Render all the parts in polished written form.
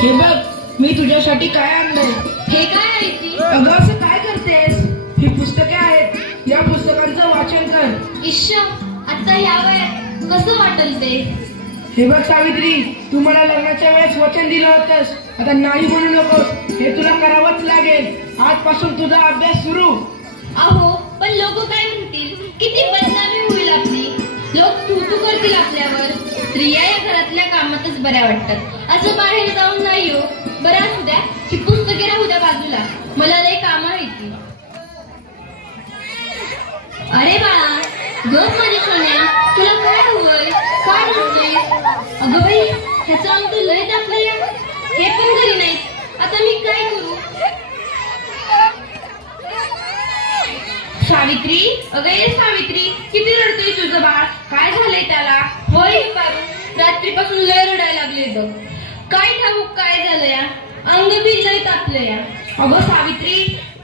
हे बघ, मी तुझ्यासाठी काय आणलंय. हे काय आहे ती? अगं असं काय करतेस? ही पुस्तके आहेत, या पुस्तकांचं वाचन कर. इश्श, आता या वयात कसं वाटल ते? हे बघ सावित्री, तू मला लग्नाच्या वेळेस वचन दिलं होतंस, आता नाही म्हणू नकोस. हे तुला करावंच लागेल. आजपासून तुझा अभ्यास सुरू. अहो, पण लोक काय म्हणतील? किती बदनामी होईल आपली. लोक तू करतील आपल्यावर. स्त्रिया या घरातल्या कामातच बऱ्या वाटतात, असं बाहेर जाऊन नाही हो. बरं असू द्या, ही पुस्तके राहू द्या बाजूला, मला लय काम आहे ती. अरे बाळा, गप माझ्या सोन्या, तुला काय हवंय? काय म्हणतोय? अगं बाई, ह्याचं अंग तू लय दाखलंय. हे पण घरी नाही, आता मी काय करू? सावित्री, अगं ये सावित्री, किती रडतोय तुझं बाळ? काय झालंय त्याला? होय पारू, रात्रीपासून लय रडायला लागले बघ. काय ठाऊक काय झालं या? अंग बी लय तापलं या. अगं सावित्री,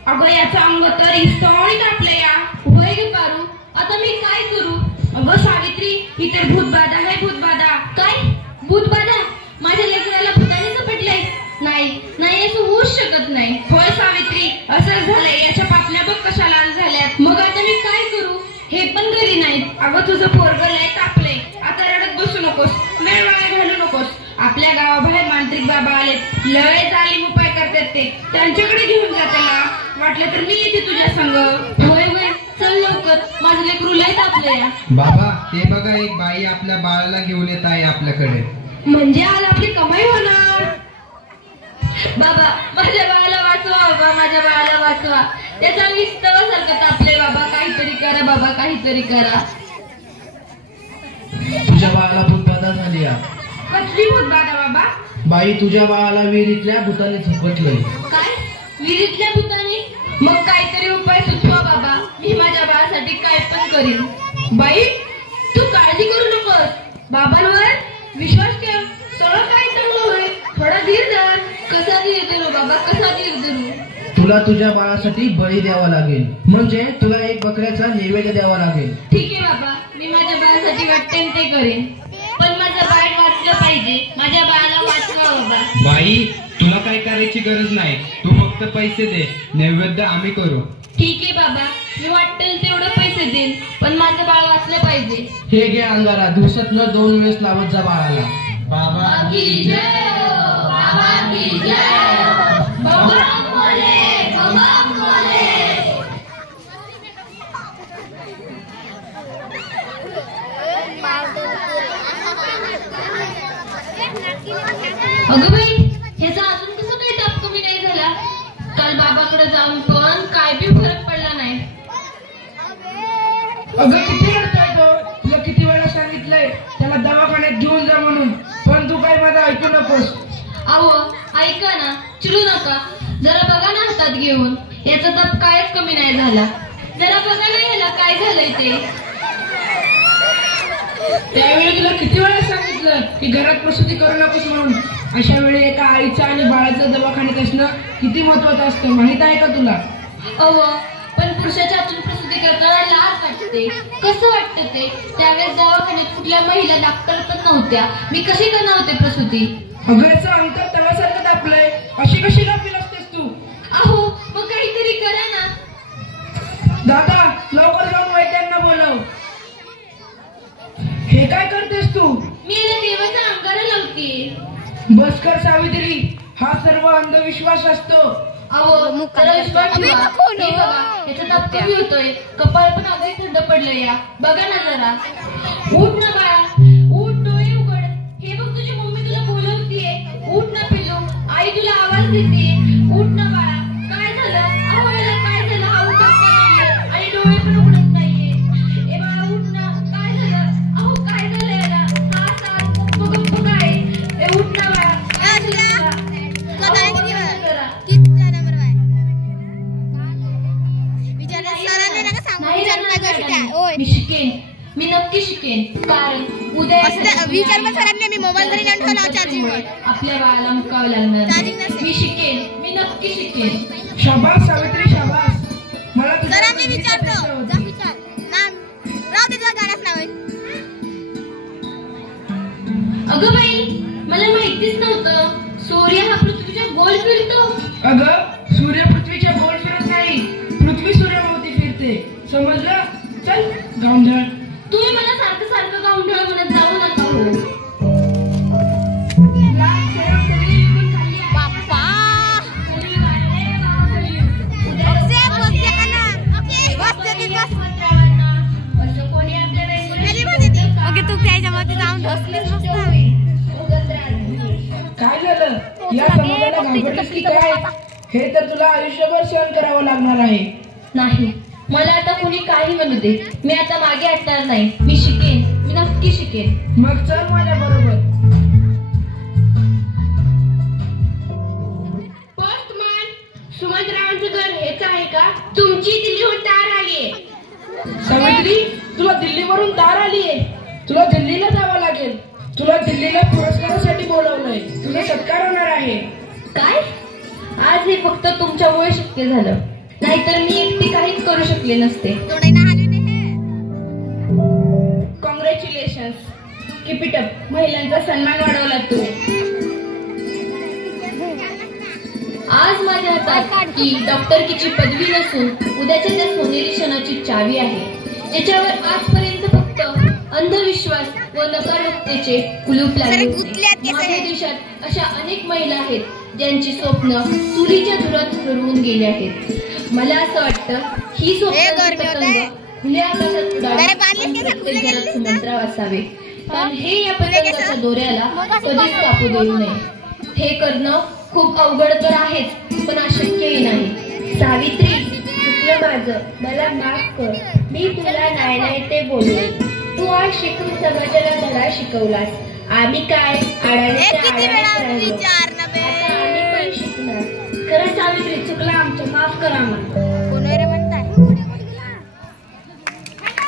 अगं याचं अंग तर इस्तवणी तापलं या. होय गे पारू, आता मी काय करू? अगं सावित्री, ही तर भूतबाधा आहे, भूतबाधा. काय भूतबाधा? माझ्या लेकराला भूताने झपटलंय? नाही नाही, असं होऊच शकत नाही. होय सावित्री, असं झालंय. याच्या पापण्या बघ कशा लाल झाल्यात. मग आता मी काय करू? हे पण घरी नाही. अगं तुझं पोरगं लय तापलंय. आता रडत बसू नकोस, वेळ वाया घालू नकोस. आपल्या गावाबाहेर मांत्रिक बाबा आलेत, लय जालीम उपाय करतात ते. त्यांच्याकडे घेऊन जा त्याला. वाटलं तर मी येते तुझ्या संग. होय होय, चल लवकर, माझं लेकरू लय तापलंय. बाबा, ते बघा, एक बाई आपल्या बाळाला घेऊन येत आहे आपल्याकडे. म्हणजे आज आपली कमाई होणार. बाबा, माझ्या बाळाला वाचवा. बाबा, माझ्या बाळाला वाचवा. त्याचा विस्तवासारखं तापले. बाबा, काहीतरी करा. बाबा, काहीतरी करा. तुझ्या बाळाला भूतबाधा झाली. कसली भूतबाधा बाबा? बाई, तुझ्या बाळाला विहिरीतल्या भूताने झपटलंय. काय? विहिरीतल्या भूताने? मग काहीतरी उपाय सुचवा बाबा, मी माझ्या बाळासाठी काय पण करीन. बाई, तू काळजी करू नकोस. बाबांवर विश्वास ठेव, सगळं काय चांगलं होईल. थोडा धीर धर. कसा धीर धरू बाबा, कसा धीर धरू? तुला तुझ्या बाळासाठी बळी द्यावा लागेल, म्हणजे तुला एक बकऱ्याचा नैवेद्य द्यावा लागेल. ठीक आहे बाबा, मी माझ्या बाळासाठी वाटते ते करेन, पण माझं बाळ वाचलं पाहिजे. माझ्या बाळाला वाचवा बाबा. बाई, तुला काय करायची गरज नाही. तू फक्त पैसे दे, नैवेद्य आम्ही करू. ठीक आहे बाबा, मी वाटेल तेवढं पैसे देईन, पण माझं बाळ वाचलं पाहिजे. हे घे अंगारा, दिवसातनं 2 वेळेस लावत जा बाळाला. बाबा की जय, बाबा की जय. बाबा बोले, बाबा बोले. अगं बाई, ह्याचा अजून कसं काही ताप कमी नाही झाला? काल बाबाकडे जाऊन पण काय बी फरक पडला नाही. अगं किती रडतोय तो? तुला किती वेळा सांगितलंय त्याला दवाखान्यात घेऊन जा म्हणून, पण तू काय माझं ऐकू नकोस. अहो ऐका ना, चिडू नका. जरा बघा ना हातात घेऊन, याचा ताप कायच कमी नाही झाला. जरा बघा ना याला काय झालंय ते. त्यावेळी तुला किती वेळा सांगितलं की घरात प्रसूती करू नकोस म्हणून. अशा वेळी एका आईचं आणि बाळाचं दवाखान्यात असणं किती महत्वाचं असतं, माहित आहे का तुला? अहो, पण पुरुषाच्या हातून प्रसूती करताना लाज वाटते. कसं वाटतं ते? त्यावेळेस दवाखान्यात कुठल्या महिला डॉक्टर पण नव्हत्या. मी कशी करणार होते प्रसूती? अगं याचं अंतर तव्यासारखं तापलंय, अशी कशी गाफील असतेस तू? अहो, मग काहीतरी करा ना. दादा, लवकर जाऊन वैद्यांना बोलव. हे काय करतेस तू? मी याला देवाचा अंगारा लावते. बस कर सावित्री, हा सर्व अंधविश्वास असतो. अहो, जरा विश्वास ठेवा. हे बघा, याचा ताप कमी होतोय, कपाळ पण अगदी थंड पडलंय. या बघा ना जरा. उठ ना बाळा, उठ, डोळे उघड. हे बघ, तुझी मम्मी तुला बोलवतीये. उठ ना पिल्लू, आई तुला आवाज देते. उठ ना बाळा. काय झालं? अहो, याला काय झालं? हा उठत नाहीये आणि डोळे पण उघडत नाहीये. ए बाळा, उठ ना. काय झालं? अहो, काय झालं याला? हा सात गप्प काय? ए उठ ना बाळा. काय झालं तुला? मी शिकेन, मी नक्की शिकेन. कारण उद्या मी मोबाईल घरी नाही ठेवला चार्जिंगवर. आपल्या बाळाला मुकावं लागणार. मी शिकेन, मी नक्की शिकेन. शाबास सावित्री, शाबास. मला सरांनी विचारतो, जा विचार. राव दे, तुला गाणंच नाव आहे. अगं बाई, मला माहितीच नव्हतं. सूर्य हा पृथ्वीच्या गोल फिरतो. अगं सूर्य पृथ्वीच्या गोल फिरत नाही, पृथ्वी सूर्याभोवती फिरते. समजलं? चल गावंढळ. तुम्ही मला सारखं सारखं गावंढळ म्हणत जाऊ नका हो. बाप्पा बसते का ना? बसते की बस. असं कोणी आपल्या ओके तू त्याच्यामध्ये जाऊन ढसलीस मस्त. काय झालं? या समाजाला घाबरलीस की काय? हे तर तुला आयुष्यभर सहन करावं लागणार आहे. नाही, मला आता कोणी काही म्हणू दे, मी आता मागे हटणार नाही. मी शिकेन, मी नक्की शिकेन. मग चल माझ्या बरोबर. पोस्टमन, सुमंतरावांचं घर हेच आहे का? तुमची दिल्लीहून तार आलीये. सावित्री, तुला दिल्लीवरून तार आलीये. तुला दिल्लीला जावं लागेल. तुला दिल्लीला पुरस्कारासाठी बोलवलंय. तुझा सत्कार होणार आहे. काय? आज हे फक्त तुमच्यामुळे शक्य झालं, नाहीतर मी एकटी काहीच करू शकले नसते. कॉंग्रॅच्युलेशन्स. Keep it up. महिलांचा सन्मान वाढवला तू. आज माझ्या हातात ही डॉक्टरकीची पदवी नसून उद्याच्या त्या सोनेरी क्षणाची चावी आहे, ज्याच्यावर आजपर्यंत फक्त अंधविश्वास व नकारात्मकतेचे कुलूप लागले होते. माझ्या देशात अशा अनेक महिला आहेत ज्यांची स्वप्न चुलीच्या धुरात हरवून गेली आहेत. मला असं वाटतं ही स्वप्न खुल्या आकाशात उडावी प्रत्येक घरात सुमंतराव असावे, कारण हे या पतंगाच्या दोऱ्याला कधीच कापू देऊ नये. हे करणं खूप अवघड तर आहेच, पण अशक्यही नाही. सावित्री, चुकलं माझं, मला माफ कर. मी तुला नाही ते बोलले. तू आज शिकून समाजाला धडा शिकवलास. आम्ही काय आडाण्याच्या आडाण्यात राहिलो. आता आम्ही पण शिकणार. खरं सावित्री, चुकलं आमचं, माफ करा आम्हाला.